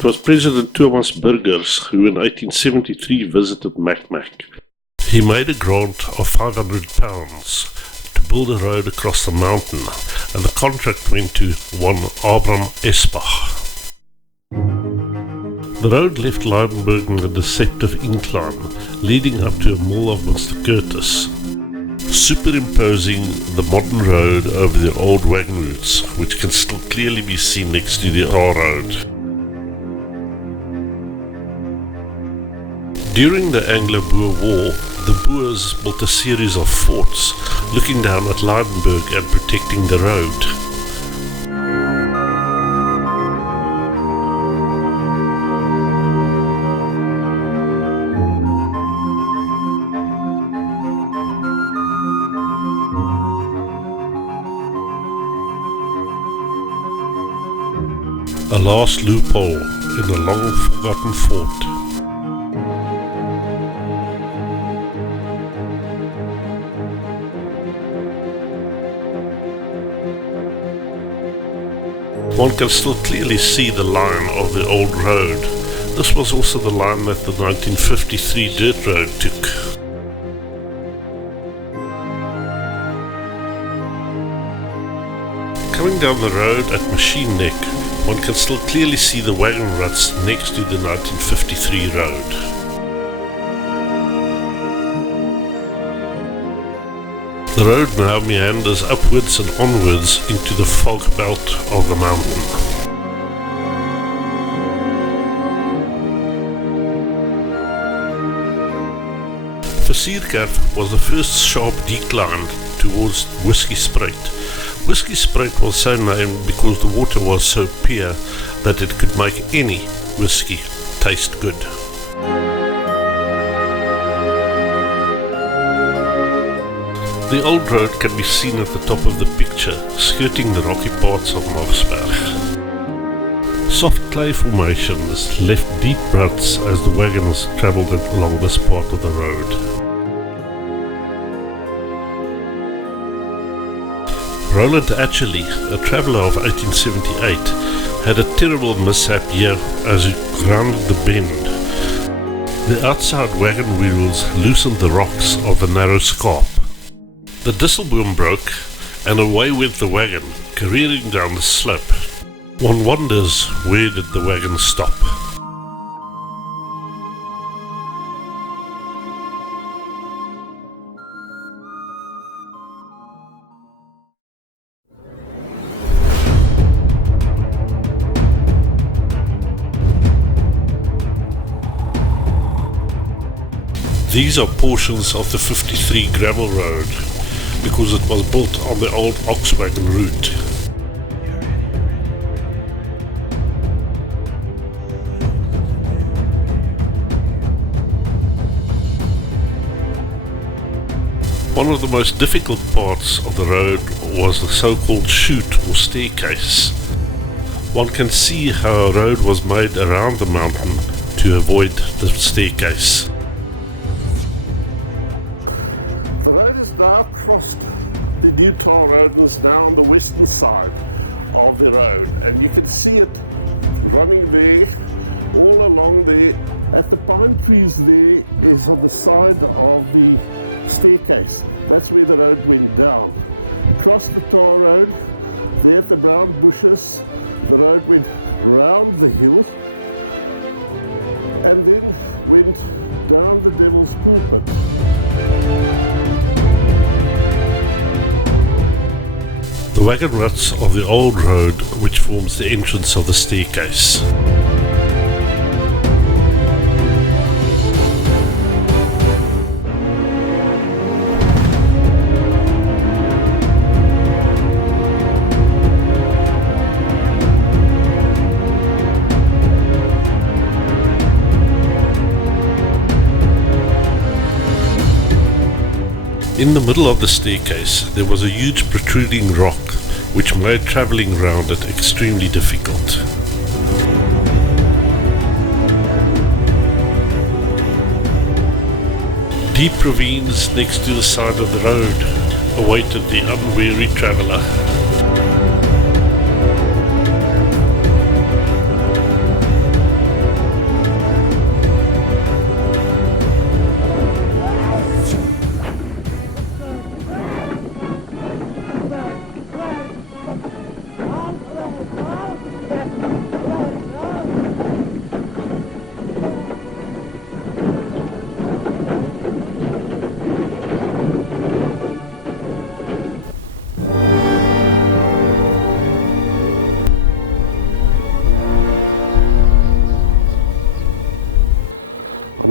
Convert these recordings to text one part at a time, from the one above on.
It was President Thomas Burgers who in 1873 visited Mauchsberg. He made a grant of £500 to build a road across the mountain, and the contract went to one Abraham Esbach. The road left Leidenburg in a deceptive incline, leading up to a mill of Mr. Curtis, superimposing the modern road over the old wagon routes, which can still clearly be seen next to the R road. During the Anglo-Boer War, the Boers built a series of forts, looking down at Leidenburg and protecting the road. A last loophole in a long-forgotten fort. One can still clearly see the line of the old road. This was also the line that the 1953 dirt road took. Coming down the road at Machine Neck, one can still clearly see the wagon ruts next to the 1953 road. The road now meanders upwards and onwards into the fog belt of the mountain. Versierkerk was the first sharp decline towards Mauchsberg. Mauchsberg was so named because the water was so pure that it could make any whiskey taste good. The old road can be seen at the top of the picture, skirting the rocky parts of Mauchsberg. Soft clay formations left deep ruts as the wagons travelled along this part of the road. Roland Atcherley, a traveller of 1878, had a terrible mishap here as he grounded the bend. The outside wagon wheels loosened the rocks of the narrow scarp. The disselboom broke, and away went the wagon, careering down the slope. One wonders, where did the wagon stop? These are portions of the 53 gravel road, because it was built on the old ox wagon route. One of the most difficult parts of the road was the so-called chute or staircase. One can see how a road was made around the mountain to avoid the staircase. The new tar road is now on the western side of the road, and you can see it running there, all along there. At the pine trees there is on the side of the staircase. That's where the road went down. Across the tar road, there at the brown bushes, the road went round the hill and then went down the Devil's Pulpit. The wagon ruts of the old road which forms the entrance of the staircase. In the middle of the staircase there was a huge protruding rock which made travelling round it extremely difficult. Deep ravines next to the side of the road awaited the unwary traveller.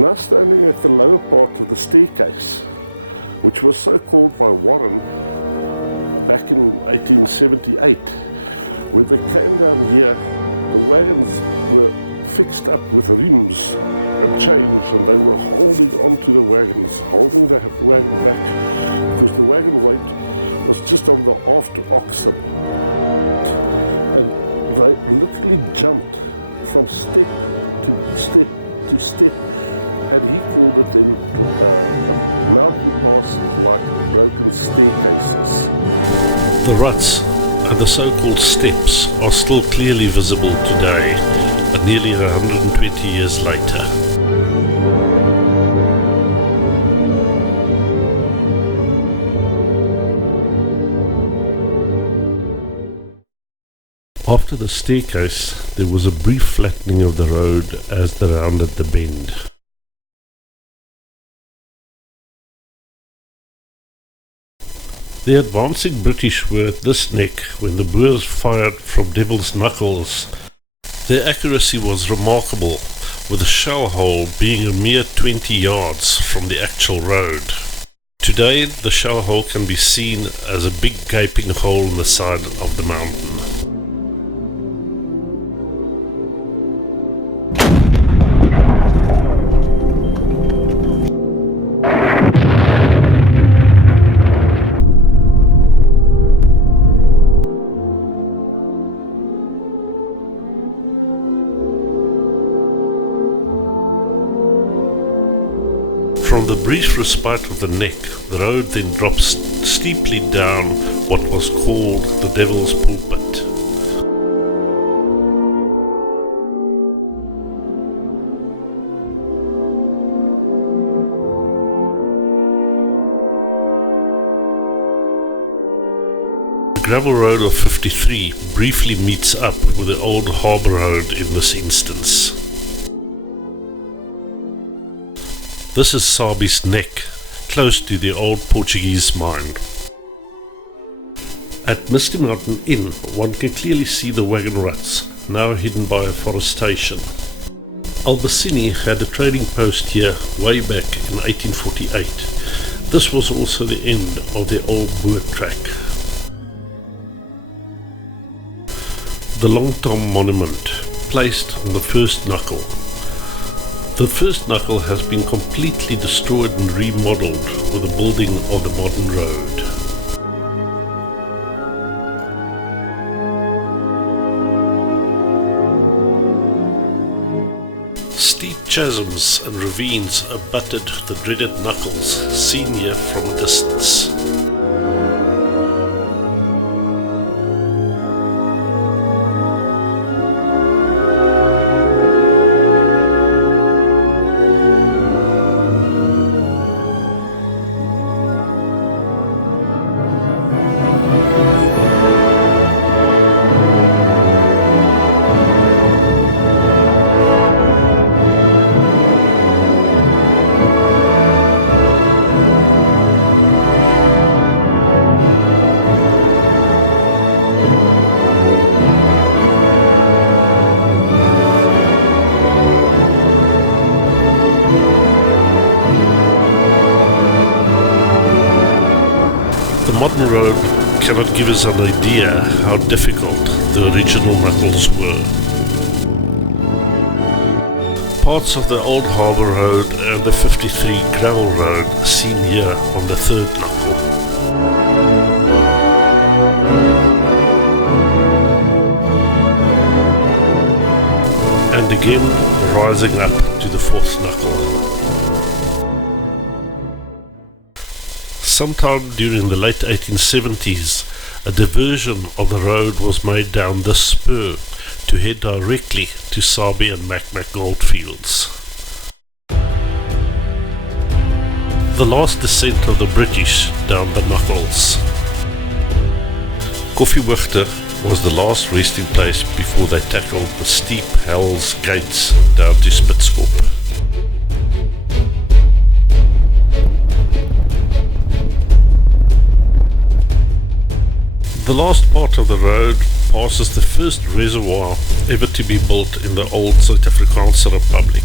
now standing at the lower part of the staircase, which was so called by Warren back in 1878. When they came down here, the wagons were fixed up with rims and chains, and they were holding onto the wagons, holding the wagon back, because the wagon weight was just on the after oxen. And they literally jumped from step to step to step, and he called it then mountain passes like broken staircases. The ruts and the so-called steps are still clearly visible today, nearly 120 years later. After the staircase, there was a brief flattening of the road as they rounded the bend. The advancing British were at this neck when the Boers fired from Devil's Knuckles. Their accuracy was remarkable, with the shell hole being a mere 20 yards from the actual road. Today, the shell hole can be seen as a big gaping hole in the side of the mountain. From the brief respite of the neck, the road then drops steeply down what was called the Devil's Pulpit. The gravel road of 53 briefly meets up with the Old Harbour Road in this instance. This is Sabi's Neck, close to the old Portuguese mine. At Misty Mountain Inn, one can clearly see the wagon ruts, now hidden by afforestation. Albacini had a trading post here way back in 1848. This was also the end of the old Boer track. The Long Tom Monument, placed on the first knuckle. The first knuckle has been completely destroyed and remodeled with the building of the modern road. Steep chasms and ravines abutted the dreaded knuckles, seen here from a distance. The modern road cannot give us an idea how difficult the original knuckles were. Parts of the Old Harbour Road and the 53 gravel road seen here on the third knuckle. And again rising up to the fourth knuckle. Sometime during the late 1870s, a diversion of the road was made down this spur to head directly to Sabi and Macmac goldfields. The last descent of the British down the knuckles. Koffiehoogte was the last resting place before they tackled the steep Hell's Gates down to Spitskop. The last part of the road passes the first reservoir ever to be built in the old Suid-Afrikaanse Republic.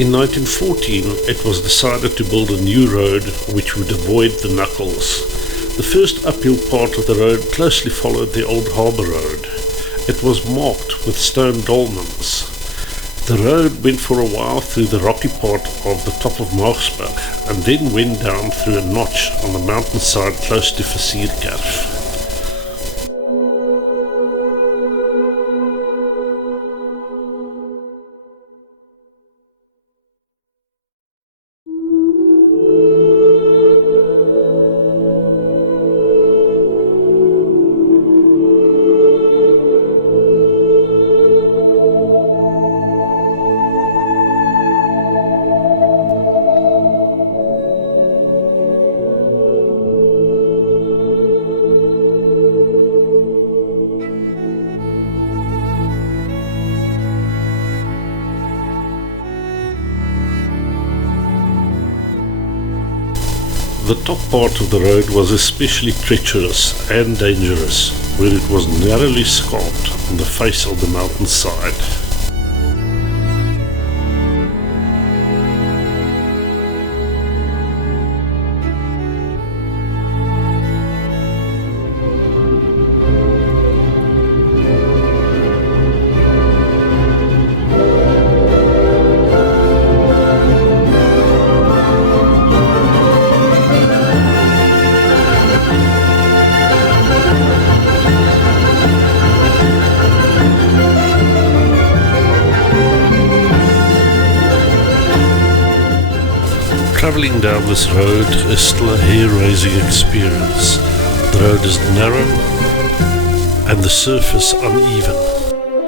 In 1914, it was decided to build a new road which would avoid the knuckles. The first uphill part of the road closely followed the Old Harbour Road. It was marked with stone dolmens. The road went for a while through the rocky part of the top of Mauchsberg and then went down through a notch on the mountainside close to Versierkerf. The top part of the road was especially treacherous and dangerous, where it was narrowly scarped on the face of the mountainside. Travelling down this road is still a hair-raising experience. The road is narrow and the surface uneven.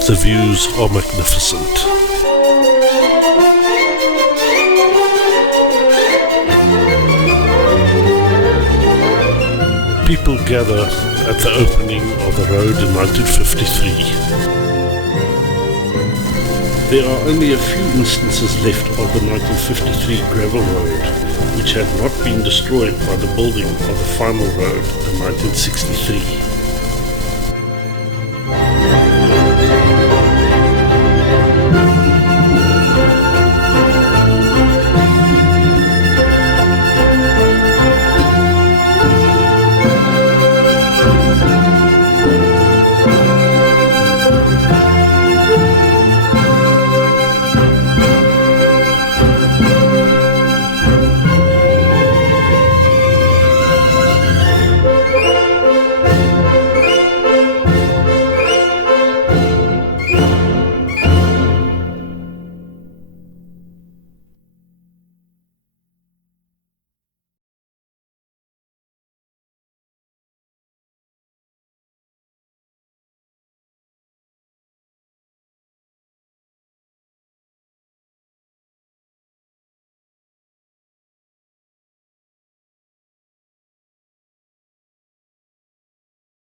The views are magnificent. People gather at the opening of the road in 1953. There are only a few instances left of the 1953 gravel road, which had not been destroyed by the building of the final road in 1963.